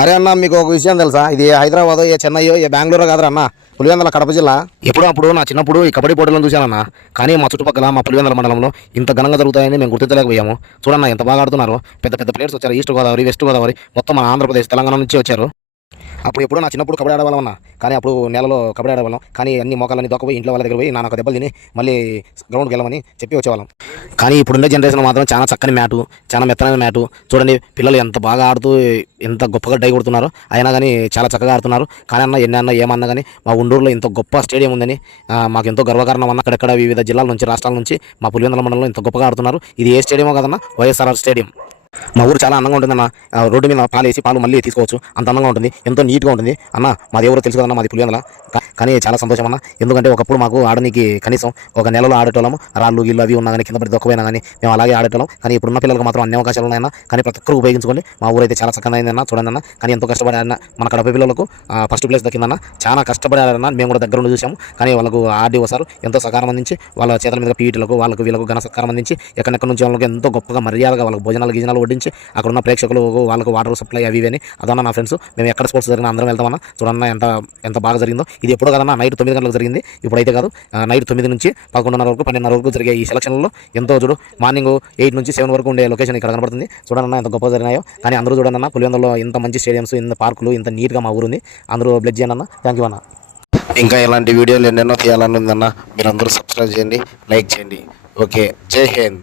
అరే అన్న, మీకు ఒక విషయం తెలుసా? ఇది హైదరాబాద్, ఏ చెన్నై, ఏ బెంగళూరు కాదురా అన్న, పులివెందుల కడప జిల్లా. అప్పుడు నా చిన్నప్పుడు ఈ కబడ్డీ పోటీలను చూశానన్న. కానీ మా చుట్టుపక్కల మా పులివెందుల మండలంలో ఇంత ఘనంగా జరుగుతాయని మేము గుర్తించలేకపోయాము. చూడన్న ఎంత బాగా ఆడుతున్నారు. పెద్ద పెద్ద ప్లేయర్స్ వచ్చారు. ఈస్ట్ గోదావరి, వెస్ట్ గోదావరి, మొత్తం మన ఆంధ్రప్రదేశ్, తెలంగాణ నుంచి వచ్చారు. ఎప్పుడో నా చిన్నప్పుడు కబడ్డీ ఆడేవాళ్ళం అన్న. కానీ అప్పుడు నెలలో కబడ్డీ ఆడేవాళ్ళం. కానీ అన్ని మోకాలని దొక్కపోయి ఇంట్లో వాళ్ళ దగ్గర పోయి నాన్న ఒక దెబ్బలు తిని మళ్ళీ గ్రౌండ్కి వెళ్ళమని చెప్పి వచ్చేవాళ్ళం. కానీ ఇప్పుడున్న జనరేషన్ మాత్రం చాలా చక్కని మ్యాటు, చాలా మెత్తమైన మ్యాటు. చూడండి పిల్లలు ఎంత బాగా ఆడుతూ ఎంత గొప్పగా డై కొడుతున్నారు. అయినా కానీ చాలా చక్కగా ఆడుతున్నారు. కానీ అన్న ఎన్ని అన్న ఏమన్నా కానీ మా ఉండూరులో ఇంత గొప్ప స్టేడియం ఉందని మాకు ఎంతో గర్వకారణం అన్న. అక్కడెక్కడ వివిధ జిల్లాల నుంచి, రాష్ట్రాల నుంచి మా పులివెందుల మండలంలో ఇంత గొప్పగా ఆడుతున్నారు. ఇది ఏ స్టేడియమో కదన్నా, వైఎస్ఆర్ఆర్ స్టేడియం. మా ఊరు చాలా అందంగా ఉంటుందన్న. రోడ్డు మీద పాలు మళ్ళీ తీసుకోవచ్చు, అంత అందంగా ఉంటుంది, ఎంతో నీట్గా ఉంటుంది అన్న. మాది ఎవరో తెలుసు కదన్నా, మాది పులివెందుల. కానీ చాలా సంతోషం అన్న. ఎందుకంటే ఒకప్పుడు మాకు ఆడడానికి కనీసం ఒక నెలలో ఆడేటోళ్ళము. రాళ్ళు గిళ్ళు అవి ఉన్నా కానీ, కింద పడి దొక్కపోయినా కానీ మేము అలాగే ఆడేటోళ్ళం. కానీ ఇప్పుడున్న పిల్లలకు మాత్రం అన్ని అవకాశాలు ఉన్నాయన్న. కానీ ప్రతి ఒక్కరు ఉపయోగించుకోండి. మా ఊరైతే చాలా చక్కగా అయిందన్న. చూడండి అన్న, కానీ ఎంతో కష్టపడి ఆడిన మన కడప పిల్లలకు ఫస్ట్ ప్లేస్ దక్కిందన్న. చాలా కష్టపడి ఆడారన్న. మేము కూడా దగ్గర ఉండి చూసాము. కానీ వాళ్ళకు ఆర్డీ వస్తారు ఎంతో సహకారం అందించి, వాళ్ళ చేతుల మీద పీటీలకు వాళ్ళకు వీళ్ళకు ఘన సత్కారం అందించి, ఎక్కడెక్కడి నుంచి వాళ్ళకి ఎంతో గొప్పగా మర్యాదగా వాళ్ళకి భోజనాలు వడ్డించి, అక్కడ ఉన్న ప్రేక్షకులు వాళ్ళకు వాటర్ సప్లై అవి ఇవని అదన్న నా ఫ్రెండ్స్. మేము ఎక్కడ స్పోర్ట్స్ జరిగినా అందరం వెళ్తామన్నా. చూడన్న ఎంత బాగా జరిగిందో. ఇది ఎప్పుడో కదన్నా నైట్ 9 గంటలకు జరిగింది. ఇప్పుడైతే కాదు, నైట్ 9 నుంచి 11:30 వరకు, 12:30 వరకు జరిగే ఈ సెలక్షన్లో ఎంతో చూడు మార్నింగ్ 8 నుంచి 7 వరకు ఉండే లొకేషన్ ఇక్కడ కనబడుతుంది. చూడన్న ఎంత గొప్ప జరిగినాయో. కానీ అందరూ చూడన్న పులివెందులలో ఇంత మంచి స్టేడియంస్, ఇంత పార్కులు, ఇంత నీట్గా మా ఊరుంది. అందరూ బ్లెస్ చేయండి అన్న. థ్యాంక్ యూ అన్న. ఇంకా ఇలాంటి వీడియోలు ఎన్నెన్నో తీయాలని ఉందన్న. మీరు అందరూ సబ్స్క్రైబ్ చేయండి, లైక్ చేయండి. ఓకే, జై హింద్.